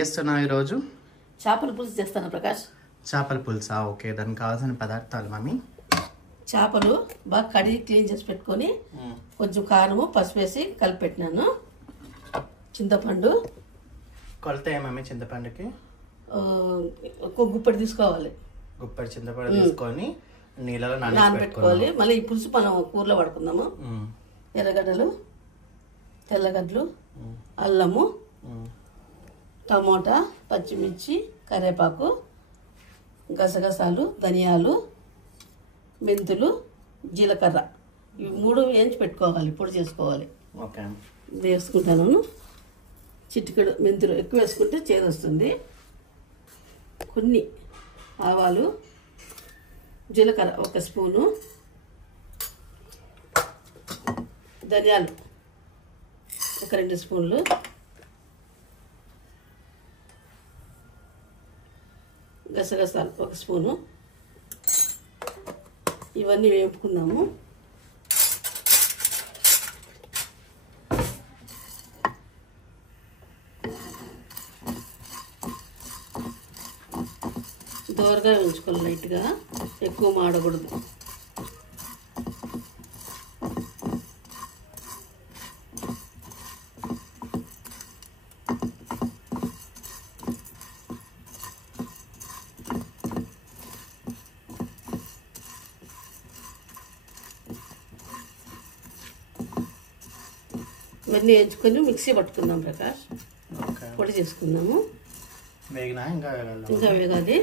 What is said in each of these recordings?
చేస్తున్నావు ఈరోజు? చేపల పులుసు చేస్తాను ప్రకాష్. చేపల పులుసా? ఓకే, దానికి కావాల్సిన పదార్థాలు మమ్మీ. చేపలు బాగా కడిగి క్లీన్ చేసి పెట్టుకొని కొంచెం కారము పసుపు వేసి కలిపి పెట్టినాను. చింతపండు కొలత ఏమమ్మీ చింతపండుకి? ఒక గుప్పెడు తీసుకోవాలి. గుప్పెడు చింతపండు తీసుకొని నీళ్ళలో నానబెట్టుకోవాలి. మళ్ళీ ఈ పులుసు మనం కూరలో పడుకుందాము. ఎర్రగడ్డలు, తెల్లగడ్డలు, అల్లము, టమోటా, పచ్చిమిర్చి, కరివేపాకు, గసగసాలు, ధనియాలు, మెంతులు, జీలకర్ర ఇవి 3 వేయించి పెట్టుకోవాలి. పొడి చేసుకోవాలి. ఓకే, వేసుకుంటాను. చిటికెడు మెంతులు ఎక్కువ వేసుకుంటే చేదు వస్తుంది. కొన్ని ఆవాలు, జీలకర్ర 1 స్పూను, ధనియాలు 2 స్పూన్లు, గసగసాలు 1 స్పూను. ఇవన్నీ వేపుకుందాము. దోరగా వేయించుకోవాలి, లైట్గా, ఎక్కువ మాడకూడదు. ఇవన్నీ వేయించుకొని మిక్సీ పట్టుకుందాం ప్రకాష్. పొడి చేసుకుందాము. ఇంకా వేగాలి.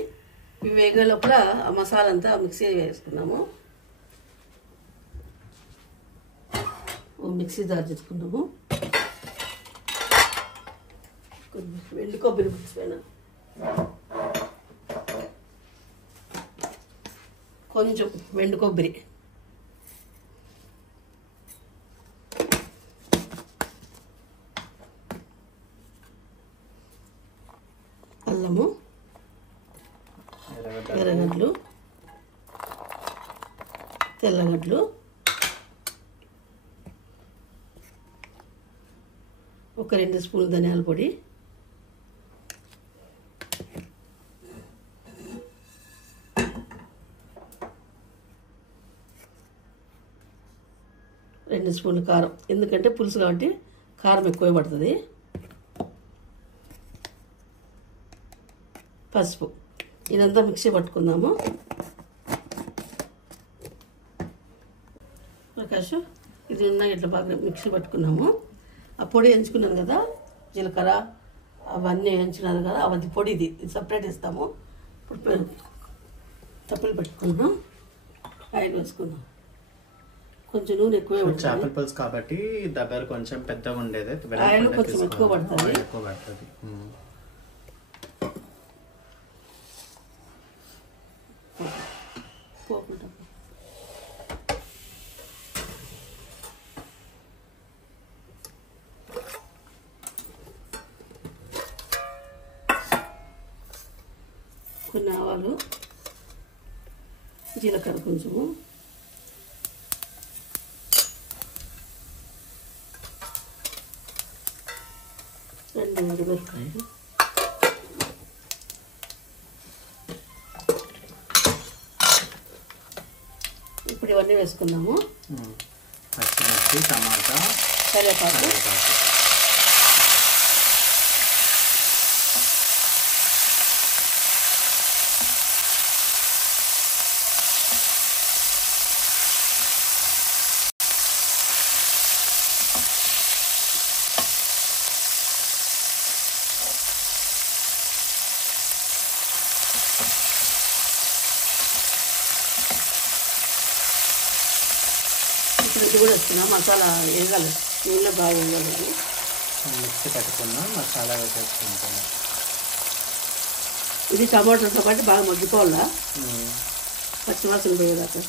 ఇవి వేగే లోపల ఆ మసాలా అంతా మిక్సీ వేసుకున్నాము. మిక్సీ జార్ చేసుకున్నాము. ఎండు కొబ్బరి మర్చిపోయినా, కొంచెం ఎండు కొబ్బరి, అల్లము, ఎర్రగడ్డలు, తెల్లగడ్డలు, ఒక 2 స్పూన్లు ధనియాల పొడి, రెండు స్పూన్లు కారం, ఎందుకంటే పులుసు కాబట్టి కారం ఎక్కువ పడుతుంది. పసుపు. ఇదంతా మిక్సీ పట్టుకుందాము. ప్రకాష్, ఇది ఇట్లా బాగా మిక్సీ పట్టుకున్నాము. ఆ పొడి ఎంచుకున్నాను కదా, జీలకర్ర అవన్నీ ఎంచుకున్నాను కదా, అవన్నీ పొడి ఇది సపరేట్ ఇస్తాము. ఇప్పుడు తప్పులు పెట్టుకున్నాం. ఆయిల్ వేసుకున్నాం. కొంచెం నూనె ఎక్కువ. చేపల పులుసు కాబట్టి దగ్గర కొంచెం పెద్దగా ఉండేది, ఆయిల్ కొంచెం ఎక్కువ పడుతుంది. కొన్ని ఆవాలు, జీలకర్ర కొంచెము, రెండు మిరపకాయలు, ఇప్పుడు ఇవన్నీ వేసుకున్నాము. పచ్చిమిర్చి, టమాటా, కరివేపాకు, ఇది కూడా వేసుకున్నాం. మసాలా వేయాలి, నీళ్ళ బాగా వేయాలి. మిక్సీ పెట్టుకున్నా మసాలా వేసేసుకుంటాను. ఇది టమాటోతో పాటు బాగా మగ్గిపోవాలా, పచ్చివాసన పోయేదాకా.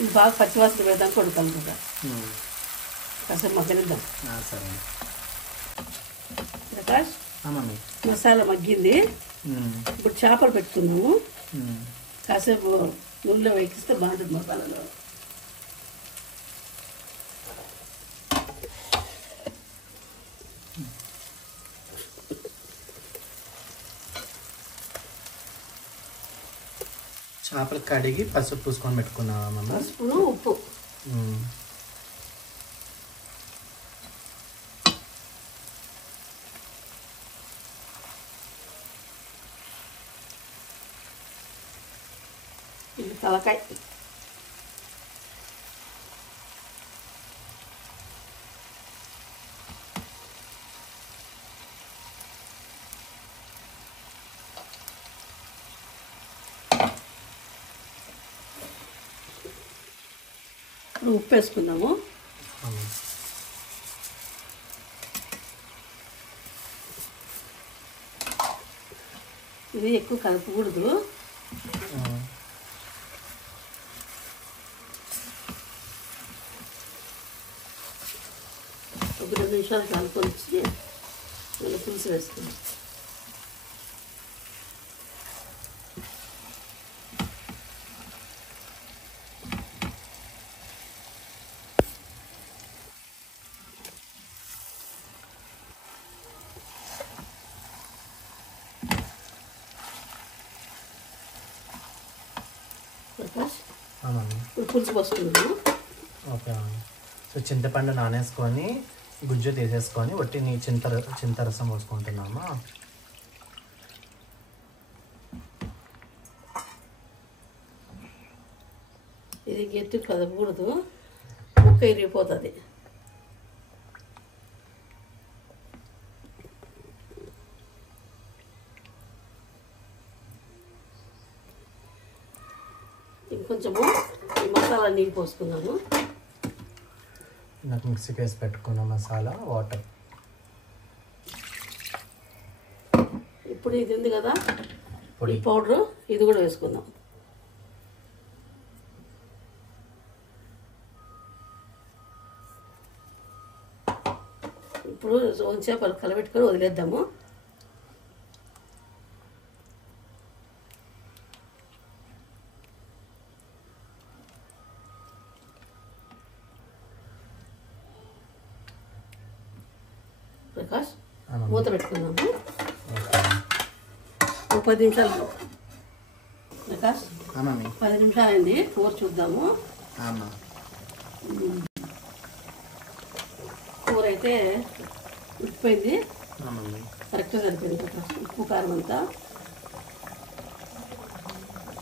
ఇది బాగా పచ్చివాసన పోయేదాకా ఉడకాలి కదా. కాసేపు మగ్గనిద్దాం. సరే ప్రకాష్ మమ్మీ. మసాలా మగ్గింది. ఇప్పుడు చేపలు పెట్టుకున్నాము. కాసేపు నూనెలో వేగిస్తే బాగుంటుంది మసాలాలో. చేపలు కడిగి పసుపు పూసుకొని పెట్టుకున్నావా మమ్మ? పసుపును ఉప్పు. ఇది తలకాయ. ఉప్పు వేసుకుందాము. ఇది ఎక్కువ కలపకూడదు. ఒక 2 నిమిషాలు కలుపుకొని మళ్ళీ పులుసు వేసుకుందాం. ఇప్పుడు పులుసు పోసుకుందాము. ఓకే. సో చింతపండు నానేసుకొని గుజ్జు తీసేసుకొని వట్టి నీ చింతరసం పోసుకుంటున్నామా? ఇది గట్టి కదపకూడదు, ముక్క ఇరిగిపోతుంది. ఇంకొంచెము ఈ మసాలా నీళ్ళు పోసుకున్నాము. నాకు మిక్సీకి వేసి పెట్టుకున్న మసాలా వాటర్. ఇప్పుడు ఇది ఉంది కదా పొడి పౌడరు, ఇది కూడా వేసుకుందాం. ఇప్పుడు చేపలు కలబెట్టుకొని వదిలేద్దాము. ప్రకాష్ మూత పెట్టుకుందాము. 10 నిమిషాలు. ప్రకాష్ 10 నిమిషాలు అయింది. కూర చూద్దాము. కూర అయితే ఉప్పిపోయింది, కరెక్ట్గా సరిపోయింది. ప్రకాష్ ఉప్పు కారం అంతా.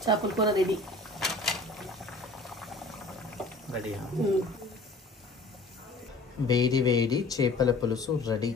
చేపల కూర రెడీ. వేడి వేడి చేపల పులుసు రెడీ.